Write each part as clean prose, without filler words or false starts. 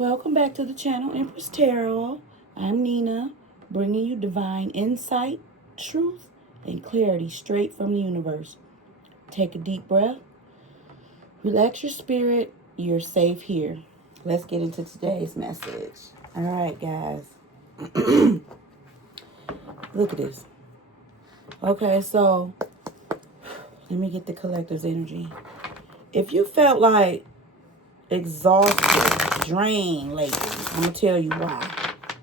Welcome back to the channel, Empress Tarot. I'm Nina, bringing you divine insight, truth, and clarity straight from the universe. Take a deep breath, relax your spirit. You're safe here. Let's get into today's message. All right, guys. Look at this. Okay, so let me get the collective's energy. If you felt like exhausted, drained lately, I'm going to tell you why.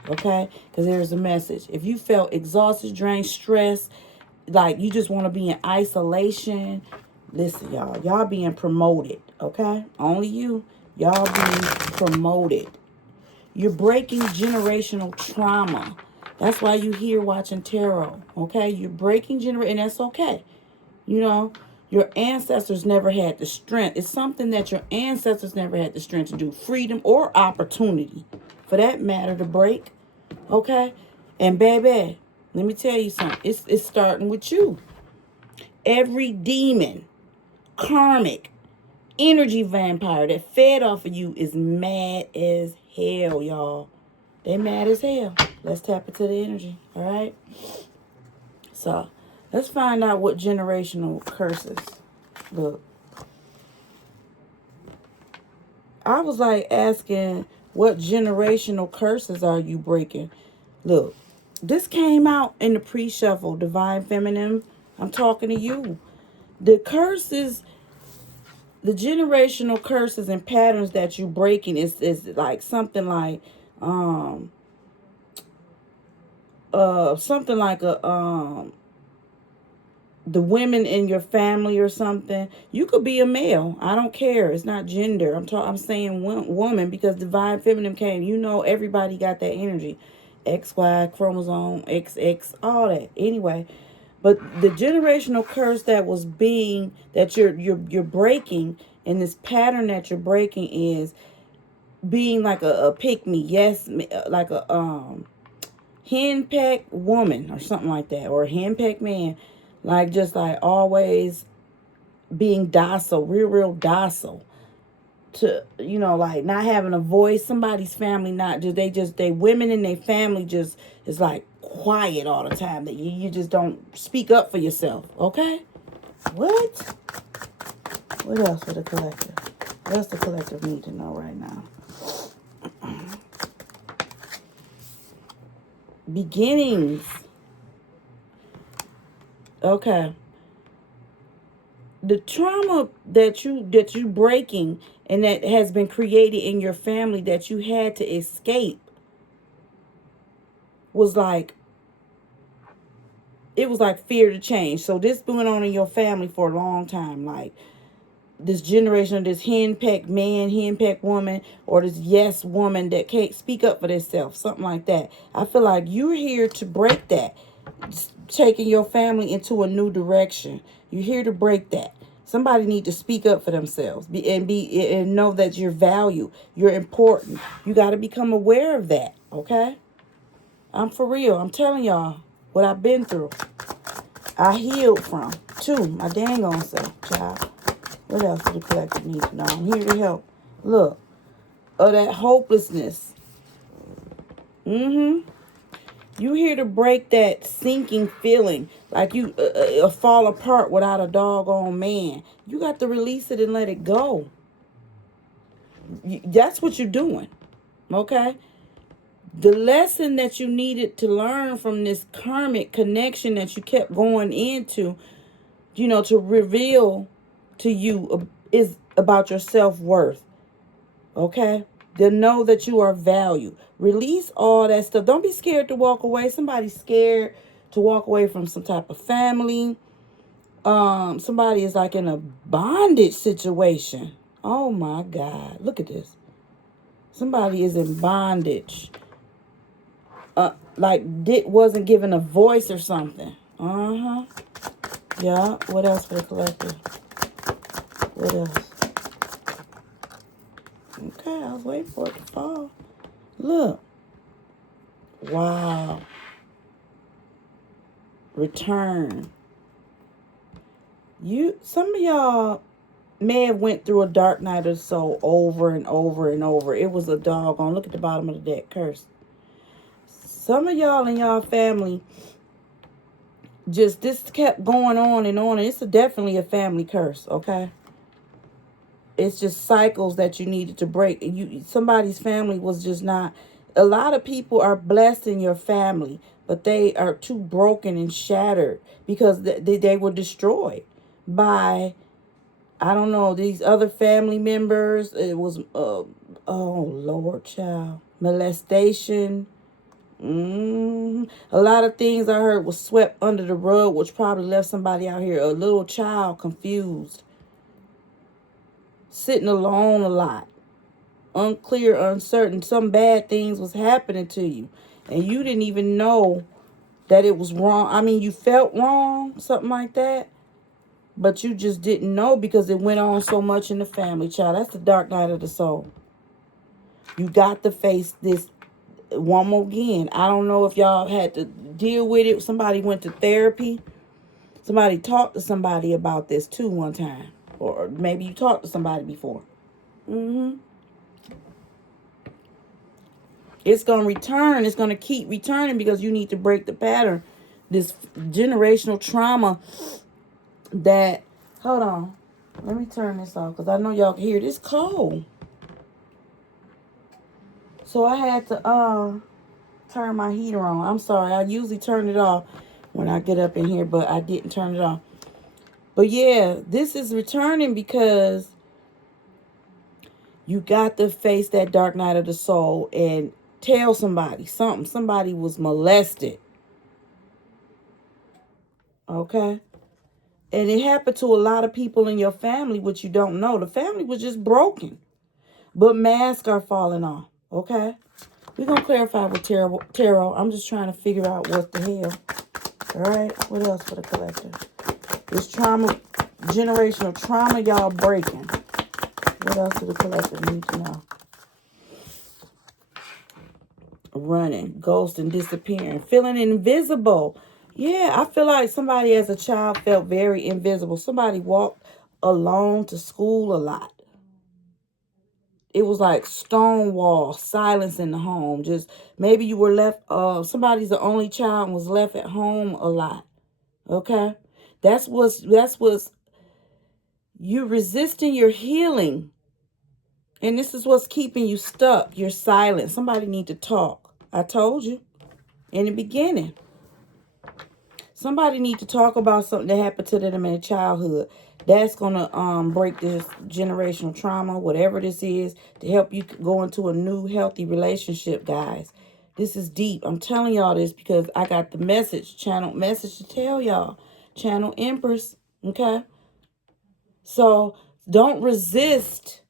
Okay? Because there's a message. If you felt exhausted, drained, stressed, like you just want to be in isolation, listen, y'all. Y'all being promoted. Okay? Only you. Y'all being promoted. You're breaking generational trauma. That's why you here watching tarot. Okay? You're breaking and that's okay. You know, your ancestors never had the strength. It's something that your ancestors never had the strength to do. Freedom or opportunity, for that matter, to break. Okay? And baby, let me tell you something. It's starting with you. Every demon, karmic, energy vampire that fed off of you is mad as hell, y'all. They mad as hell. Let's tap into the energy. All right? So, let's find out what generational curses. Look. I was like asking, what generational curses are you breaking? Look, this came out in the pre-shuffle, Divine Feminine. I'm talking to you. The curses, the generational curses and patterns that you breaking is like something like a the women in your family or something. You could be a male. I don't care. It's not gender. I'm saying woman, because divine feminine came. You know, everybody got that energy. XY chromosome, XX, all that. Anyway, but the generational curse that you're breaking, and this pattern that you're breaking is being like a pick me, yes, like a henpecked woman or something like that, or a henpecked man, like just like always being docile, real docile, to, you know, like not having a voice. Somebody's family, not just they women in their family just is like quiet all the time, that you just don't speak up for yourself. Okay, what else for the collective? What's the collective need to know right now? Beginnings. Okay. The trauma that you breaking and that has been created in your family that you had to escape was like, it was like fear to change. So this went on in your family for a long time, like this generation of this henpecked man, henpecked woman, or this yes woman that can't speak up for themselves, something like that. I feel like you're here to break that, taking your family into a new direction. You're here to break that. Somebody need to speak up for themselves, and know that you're valued, you're important. You got to become aware of that. Okay, I'm for real. I'm telling y'all what I've been through. I healed from too. My dang on self, child. What else do the collective need to know? I'm here to help. Look, that hopelessness. You here to break that sinking feeling, like you fall apart without a doggone man. You got to release it and let it go. That's what you're doing, okay? The lesson that you needed to learn from this karmic connection that you kept going into, you know, to reveal to you is about your self-worth, okay? To know that you are valued. Release all that stuff. Don't be scared to walk away. Somebody's scared to walk away from some type of family. Somebody is like in a bondage situation. Oh my God. Look at this. Somebody is in bondage. Like wasn't given a voice or something. Yeah. What else for the collective? What else? Okay, I was waiting for it to fall. Look. Wow. Return. Some of y'all may have went through a dark night or so over and over and over. It was a doggone, look at the bottom of the deck, curse. Some of y'all in y'all family, just this kept going on and on. And it's definitely a family curse, okay? It's just cycles that you needed to break. Somebody's family was just not. A lot of people are blessed in your family, but they are too broken and shattered because they were destroyed by, I don't know, these other family members. It was, oh Lord, child, molestation. A lot of things I heard was swept under the rug, which probably left somebody out here, a little child, confused, sitting alone a lot, unclear, uncertain. Some bad things was happening to you, and you didn't even know that it was wrong. I mean, you felt wrong, something like that, but you just didn't know because it went on so much in the family, child. That's the dark night of the soul. You got to face this one more again. I don't know if y'all had to deal with it. Somebody went to therapy. Somebody talked to somebody about this too one time. Or maybe you talked to somebody before. It's going to return. It's going to keep returning because you need to break the pattern. This generational trauma that... Hold on. Let me turn this off because I know y'all can hear it. It's cold. So I had to turn my heater on. I'm sorry. I usually turn it off when I get up in here, but I didn't turn it off. But yeah, this is returning because you got to face that dark night of the soul and tell somebody something. Somebody was molested. Okay? And it happened to a lot of people in your family, which you don't know. The family was just broken. But masks are falling off. Okay? We're going to clarify with tarot. I'm just trying to figure out what the hell. All right? What else for the collector? This trauma, generational trauma y'all breaking. What else do the collector need to know? Running, ghosting, disappearing, feeling invisible. Yeah, I feel like somebody as a child felt very invisible. Somebody walked alone to school a lot. It was like stonewall, silence in the home. Just maybe you were left, somebody's the only child and was left at home a lot. Okay? That's what's you resisting your healing. And this is what's keeping you stuck. You're silent. Somebody need to talk. I told you in the beginning. Somebody need to talk about something that happened to them in childhood. That's going to break this generational trauma, whatever this is, to help you go into a new healthy relationship, guys. This is deep. I'm telling y'all this because I got the channel message to tell y'all. Channel Empress, okay? So don't resist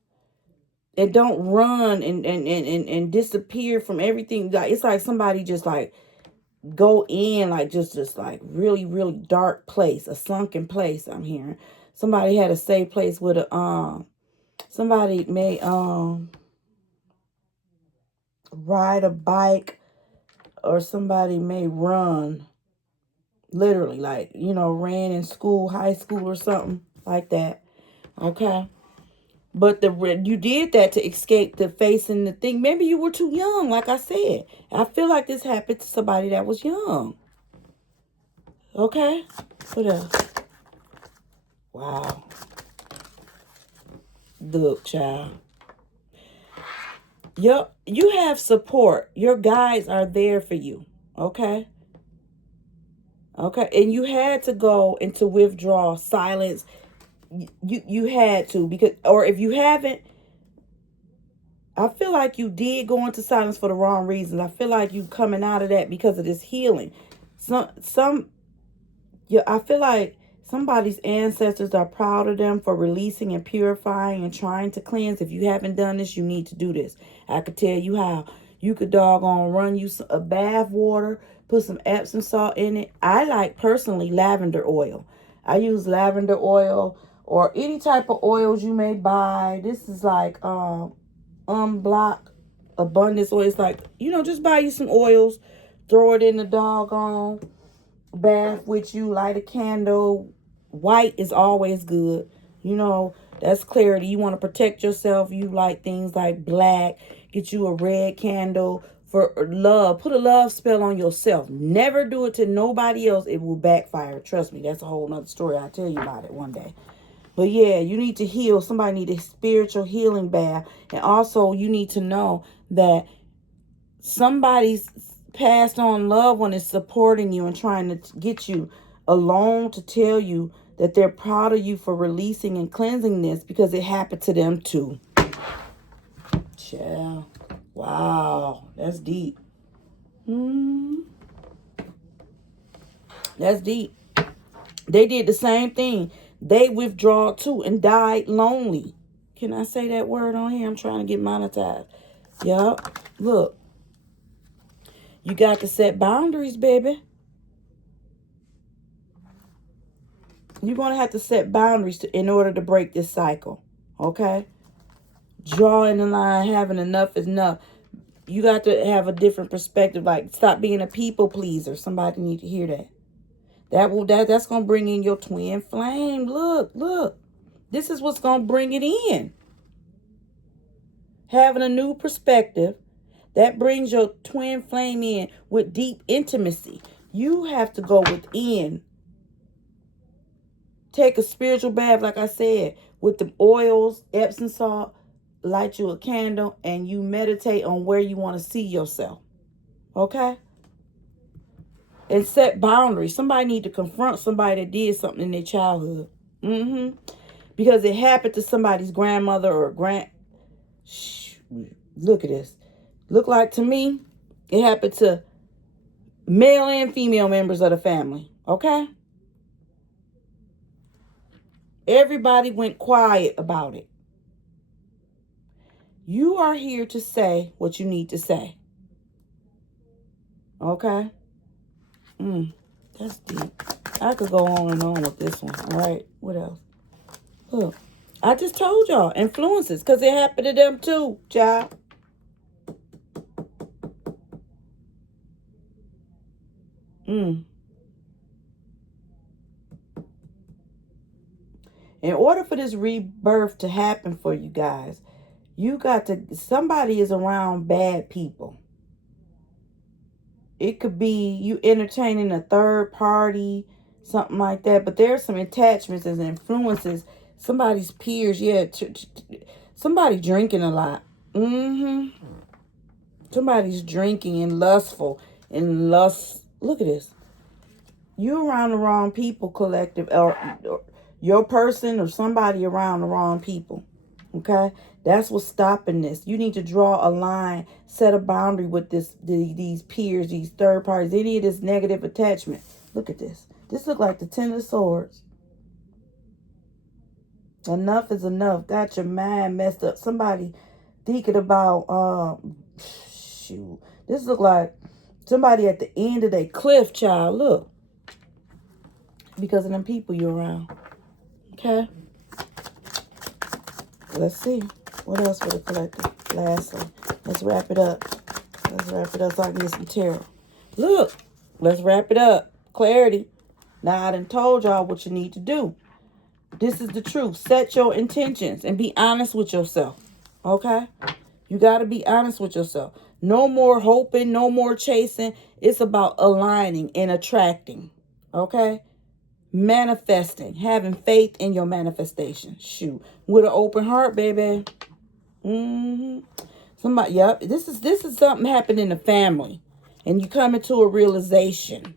and don't run and disappear from everything. Like, it's like somebody just like go in like just like really, really dark place, a sunken place. I'm hearing somebody had a safe place with a somebody may ride a bike, or somebody may run, literally, like, you know, ran in school, high school or something like that. Okay? But you did that to escape the facing the thing. Maybe you were too young, like I said. I feel like this happened to somebody that was young. Okay? What else? Wow. Look, child. You have support. Your guides are there for you. Okay? Okay? And you had to go into withdrawal, silence. You had to, because, or if you haven't, I feel like you did go into silence for the wrong reasons. I feel like you coming out of that because of this healing. I feel like somebody's ancestors are proud of them for releasing and purifying and trying to cleanse. If you haven't done this, you need to do this. I could tell you how. You could doggone run you a bath water, put some Epsom salt in it. I like personally lavender oil. I use lavender oil or any type of oils you may buy. This is like unblock abundance oil. It's like, you know, just buy you some oils, throw it in the doggone bath with you, light a candle. White is always good. You know, That's clarity. You want to protect yourself. You like things like black. Get you a red candle for love. Put a love spell on yourself. Never do it to nobody else. It will backfire. Trust me. That's a whole nother story. I'll tell you about it one day. But yeah, you need to heal. Somebody need a spiritual healing bath. And also you need to know that somebody's passed on loved one is supporting you and trying to get you alone to tell you that they're proud of you for releasing and cleansing this because it happened to them too. Child. Wow. That's deep. That's deep. They did the same thing. They withdrew too and died lonely. Can I say that word on here? I'm trying to get monetized. Yup. Look. You got to set boundaries, baby. You're going to have to set boundaries in order to break this cycle. Okay? Drawing the line, having enough is enough. You got to have a different perspective. Like, stop being a people pleaser. Somebody need to hear that. That's going to bring in your twin flame. Look. This is what's going to bring it in. Having a new perspective. That brings your twin flame in with deep intimacy. You have to go within. Take a spiritual bath, like I said, with the oils, Epsom salt, light you a candle, and you meditate on where you want to see yourself. Okay? And set boundaries. Somebody need to confront somebody that did something in their childhood. Because it happened to somebody's grandmother or Look at this. Look like to me, it happened to male and female members of the family. Okay? Everybody went quiet about it. You are here to say what you need to say. Okay? That's deep. I could go on and on with this one. All right? What else? Look. I just told y'all. Influences. Because it happened to them too, child. In order for this rebirth to happen for you guys, somebody is around bad people. It could be you entertaining a third party, something like that. But there's some attachments and influences. Somebody's peers, somebody drinking a lot. Somebody's drinking and lustful and lust. Look at this. You're around the wrong people, collective, or your person or somebody around the wrong people. Okay? That's what's stopping this. You need to draw a line, set a boundary with these peers, these third parties, any of this negative attachment. Look at this. This look like the Ten of Swords. Enough is enough. Got your mind messed up. Somebody thinking about, This look like somebody at the end of their cliff, child. Look. Because of them people you're around. Okay? Let's see. What else for the collective? Lastly, let's wrap it up. So I can get some tarot. Look. Let's wrap it up. Clarity. Now I done told y'all what you need to do. This is the truth. Set your intentions and be honest with yourself. Okay? You got to be honest with yourself. No more hoping, no more chasing. It's about aligning and attracting. Okay? Manifesting. Having faith in your manifestation. Shoot. With an open heart, baby. Somebody, yep. This is something happened in the family. And you come into a realization.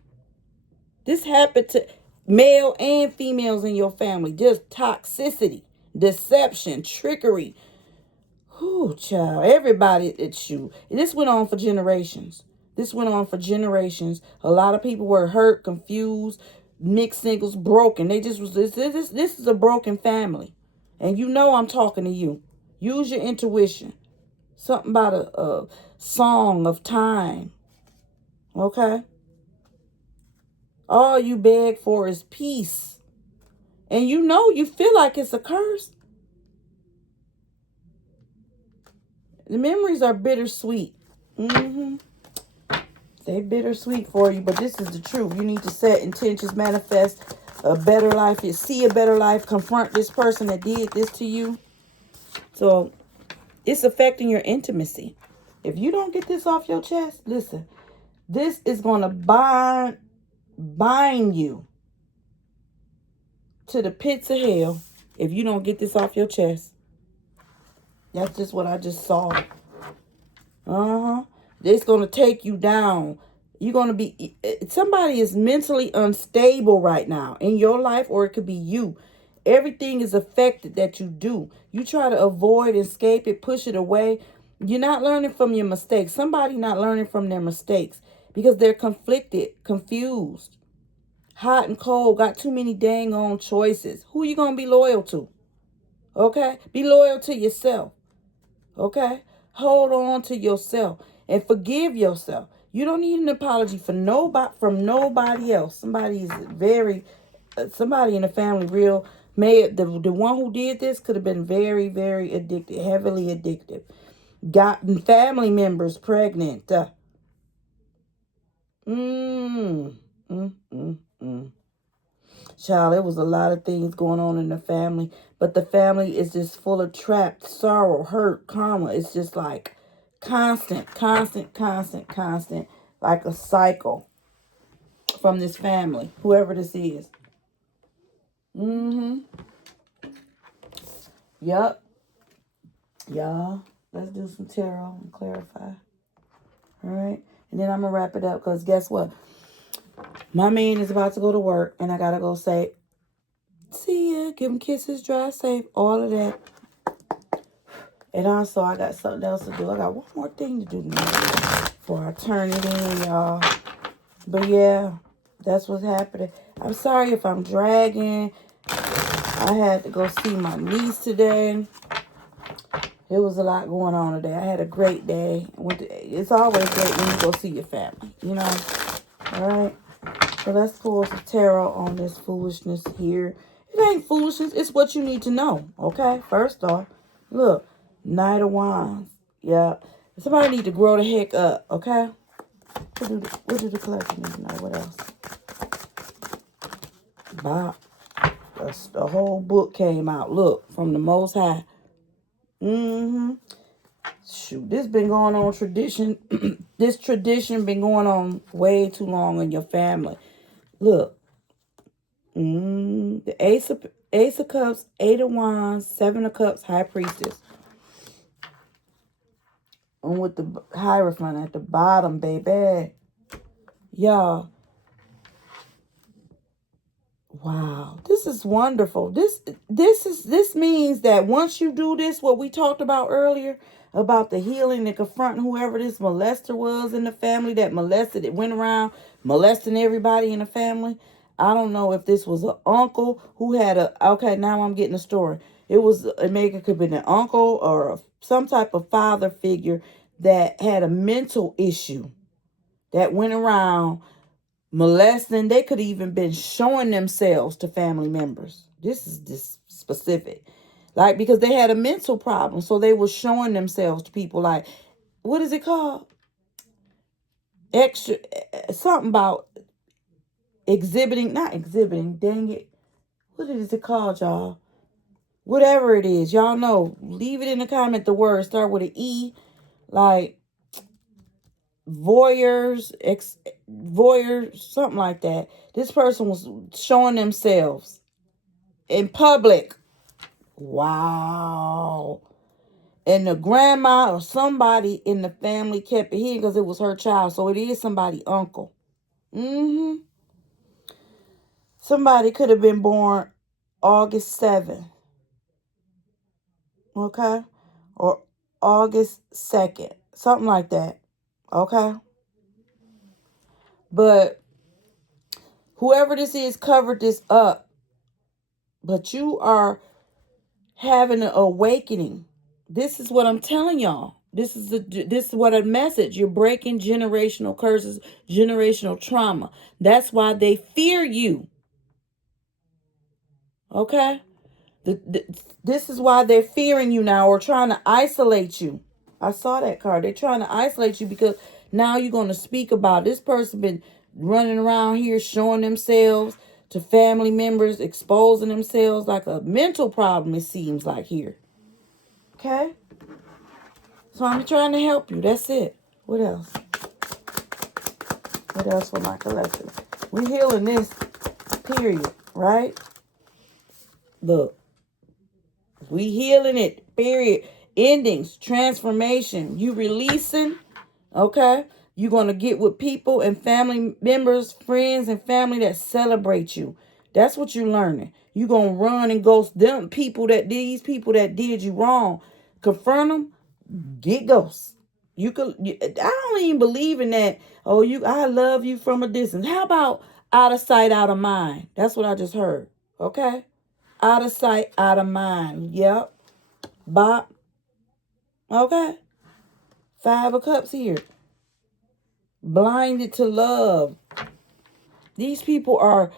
This happened to male and females in your family. Just toxicity, deception, trickery. Whew, child. Everybody, this went on for generations. A lot of people were hurt, confused, mixed singles, broken. This is a broken family. And you know I'm talking to you. Use your intuition. Something about a song of time. Okay? All you beg for is peace. And you feel like it's a curse. The memories are bittersweet. They bittersweet for you, but this is the truth. You need to set intentions, manifest a better life. You see a better life. Confront this person that did this to you. So it's affecting your intimacy. If you don't get this off your chest, listen, this is going to bind you to the pits of hell if you don't get this off your chest. That's just what I just saw. It's going to take you down. You're going to be, somebody is mentally unstable right now in your life, or it could be you. Everything is affected that you do. You try to avoid, escape it, push it away. You're not learning from your mistakes. Somebody not learning from their mistakes because they're conflicted, confused, hot and cold, got too many dang on choices. Who you going to be loyal to? Okay? Be loyal to yourself. Okay? Hold on to yourself and forgive yourself. You don't need an apology from nobody else. Somebody in the family the one who did this could have been very, very addicted, heavily addicted. Gotten family members pregnant. Child, there was a lot of things going on in the family, but the family is just full of trapped sorrow, hurt, karma. It's just like constant, like a cycle from this family, whoever this is. Yup. Y'all, let's do some tarot and clarify. All right. And then I'm going to wrap it up because guess what? My man is about to go to work and I got to go say, see ya, give him kisses, drive safe, all of that. And also, I got something else to do. I got one more thing to do before I turn it in, y'all. But yeah, that's what's happening. I'm sorry if I'm dragging. I had to go see my niece today. It was a lot going on today. I had a great day. It's always great when you go see your family, you know? All right? So let's pull some tarot on this foolishness here. It ain't foolishness. It's what you need to know, okay? First off, look, Knight of Wands. Yeah. Somebody need to grow the heck up, okay? What do the collection need to know? What else? Bob. The whole book came out. Look, from the Most High. Shoot, this been going on tradition. This tradition been going on way too long in your family. Look. The Ace of Cups, Eight of Wands, Seven of Cups, High Priestess. And with the Hierophant at the bottom, baby. Y'all. Wow, this is wonderful. This means that once you do this, what we talked about earlier, about the healing and confronting whoever this molester was in the family that molested, it went around molesting everybody in the family. I don't know if this was an uncle who had okay, now I'm getting a story. It could have been an uncle or some type of father figure that had a mental issue that went around molesting. They could even been showing themselves to family members. This is this specific. Like, because they had a mental problem. So they were showing themselves to people like, what is it called? Something about not exhibiting, dang it. What is it called, y'all? Whatever it is, y'all know. Leave it in the comment, the word. Start with an E. Like, voyeurs, something like that. This person was showing themselves in public. Wow. And the grandma or somebody in the family kept it hidden because it was her child. So it is somebody's uncle. Somebody could have been born August 7th. Okay? Or August 2nd. Something like that. Okay? But whoever this is covered this up. But you are having an awakening. This is what I'm telling y'all. This is what a message. You're breaking generational curses, generational trauma. That's why they fear you. Okay? This is why they're fearing you now or trying to isolate you. I saw that card. They're trying to isolate you because now you're going to speak about this person been running around here showing themselves to family members exposing themselves, like a mental problem, it seems like here. Okay? So I'm trying to help you. That's it. What else? What else for my collective? We're healing this, period, right? Look. We healing it, period. Endings, transformation. You releasing, okay? You're going to get with people and family members, friends and family that celebrate you. That's what you're learning. You're going to run and ghost these people that did you wrong. Confront them, get ghosts. I don't even believe in that. Oh, I love you from a distance. How about out of sight, out of mind? That's what I just heard. Okay? Out of sight, out of mind. Yep. Bop. Okay. 5 of Cups here. Blinded to love. These people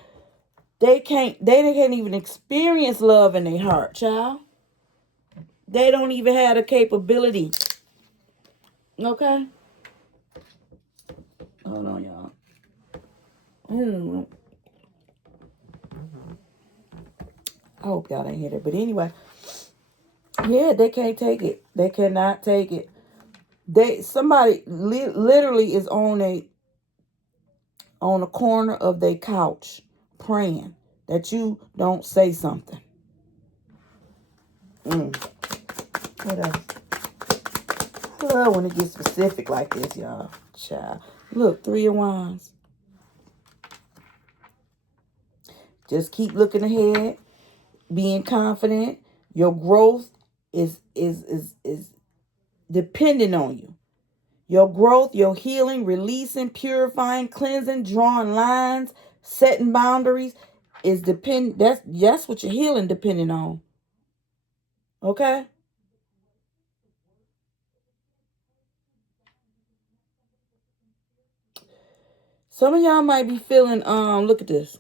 they can't even experience love in their heart, child. They don't even have the capability. Okay? Hold on, y'all. I hope y'all didn't hear that. But anyway, yeah, they can't take it. They cannot take it. Somebody literally is on a corner of their couch praying that you don't say something. What else? I love when it gets specific like this, y'all. Child. Look, 3 of Wands. Just keep looking ahead, being confident. Your growth is dependent on you. Your growth, your healing, releasing, purifying, cleansing, drawing lines, setting boundaries is that's what your healing depending on. Okay? Some of y'all might be feeling look at this.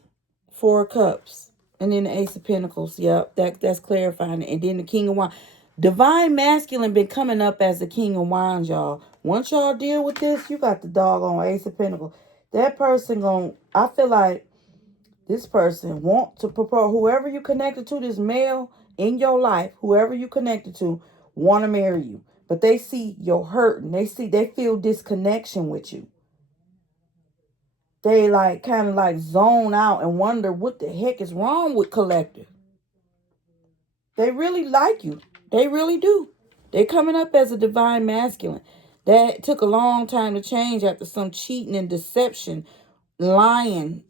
4 of Cups. And then the Ace of Pentacles. Yep, that's clarifying. And then the King of Wands. Divine Masculine been coming up as the King of Wands, y'all. Once y'all deal with this, you got the doggone Ace of Pentacles. That person I feel like this person want to propose. Whoever you connected to, this male in your life, whoever you connected to, want to marry you. But they see your hurt and they feel disconnection with you. They kind of zone out and wonder what the heck is wrong with collective. They really like you. They really do. They coming up as a divine masculine. That took a long time to change after some cheating and deception, lying.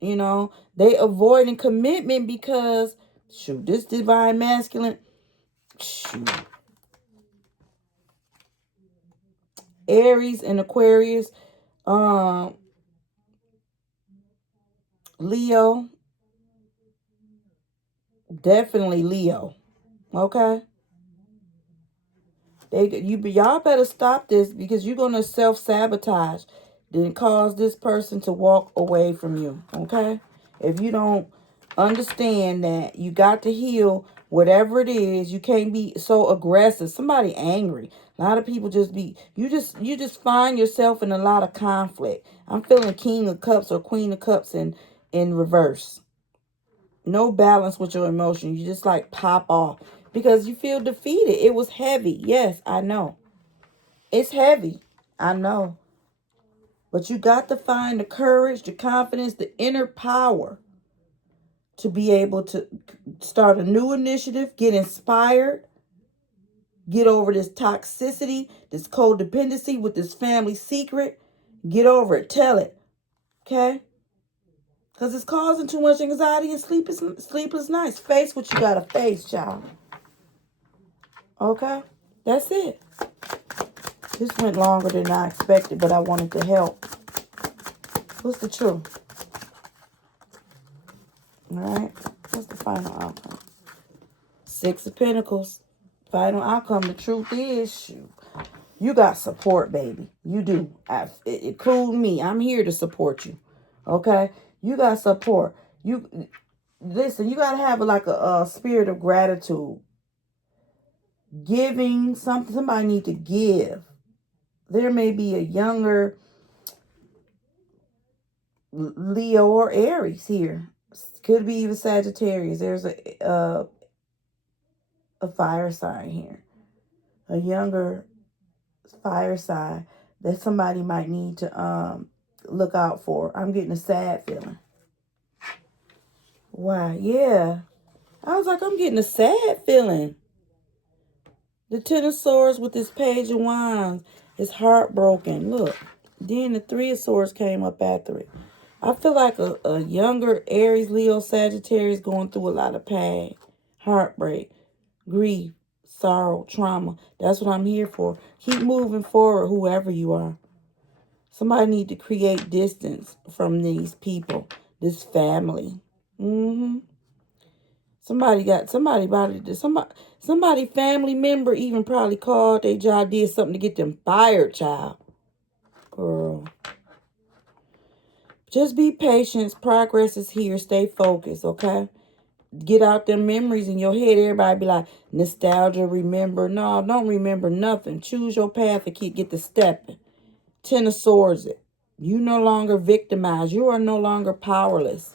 They avoiding commitment because, this divine masculine, Aries and Aquarius, Leo, definitely Leo. Okay? Y'all better stop this because you're going to self-sabotage, then cause this person to walk away from you. Okay? If you don't understand that you got to heal whatever it is, you can't be so aggressive. Somebody angry. A lot of people you just find yourself in a lot of conflict. I'm feeling King of Cups or Queen of Cups in reverse. No balance with your emotion. You just pop off because you feel defeated. It was heavy. Yes, I know. It's heavy. I know. But you got to find the courage, the confidence, the inner power to be able to start a new initiative, get inspired, get over this toxicity, this codependency with this family secret. Get over it. Tell it. Okay? Because it's causing too much anxiety and sleepless nights. Face what you got to face, child. Okay? That's it. This went longer than I expected, but I wanted to help. What's the truth? All right? What's the final outcome? 6 of Pentacles. Final outcome. The truth is, you got support, baby. You do. Include me. I'm here to support you. Okay? You got support. Listen, you got to have a spirit of gratitude. Giving something. Somebody need to give. There may be a younger Leo or Aries here. Could be even Sagittarius. There's a fire sign here. A younger fire sign that somebody might need to look out for. I'm getting a sad feeling. Why? Yeah. I was like, I'm getting a sad feeling. The Ten of Swords with this Page of Wands is heartbroken. Look. Then the Three of Swords came up after it. I feel like a younger Aries, Leo, Sagittarius going through a lot of pain, heartbreak, grief, sorrow, trauma. That's what I'm here for. Keep moving forward, whoever you are. Somebody need to create distance from these people, this family. Somebody family member even probably called their job, did something to get them fired, child. Girl. Just be patient. Progress is here. Stay focused, okay? Get out them memories in your head. Everybody be like, nostalgia, remember. No, don't remember nothing. Choose your path and get to stepping. Ten of Swords it. You no longer victimized. You are no longer powerless.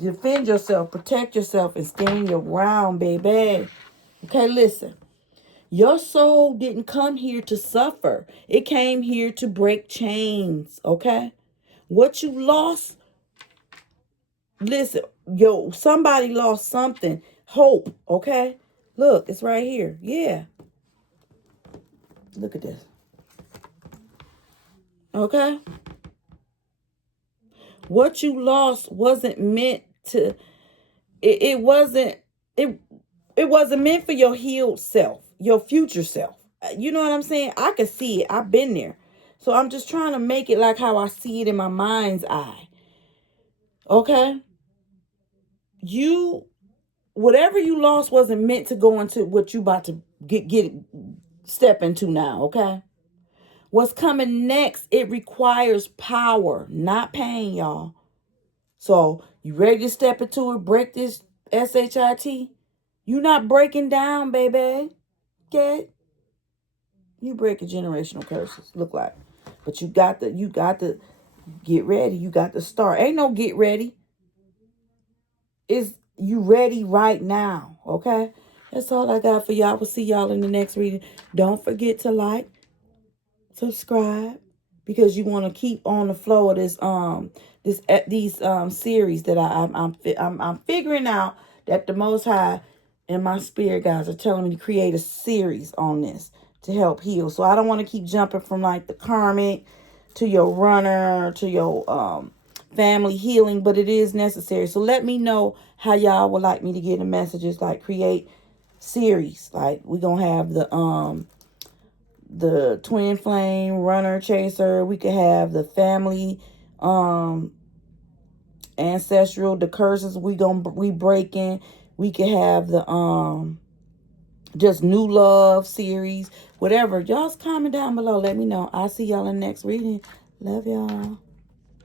Defend yourself, protect yourself, and stand your ground, baby. Okay, listen. Your soul didn't come here to suffer. It came here to break chains, okay? What you lost, listen, somebody lost something. Hope, okay? Look, it's right here. Yeah. Look at this. Okay? What you lost wasn't meant to, it wasn't meant for your healed self, your future self. You know what I'm saying? I can see it. I've been there. So I'm just trying to make it like how I see it in my mind's eye. Okay? Whatever you lost wasn't meant to go into what you about to step into now, okay? What's coming next, it requires power, not pain, y'all. So, you ready to step into it, break this SHIT? You not breaking down, baby. Okay? You breaking generational curses, look like. But you got to get ready. You got to start. Ain't no get ready. Is you ready right now, okay? That's all I got for y'all. We'll see y'all in the next reading. Don't forget to like, subscribe, because you want to keep on the flow of these series that I'm figuring out that the Most High and my spirit guys are telling me to create a series on this to help heal. So I don't want to keep jumping from like the karmic to your runner to your family healing, but it is necessary. So let me know how y'all would like me to get the messages, like create series. Like we're gonna have the twin flame runner chaser. We could have the family ancestral, the curses we breaking. We could have the just new love series, whatever. Y'all's comment down below, let me know. I'll see y'all in the next reading. Love y'all.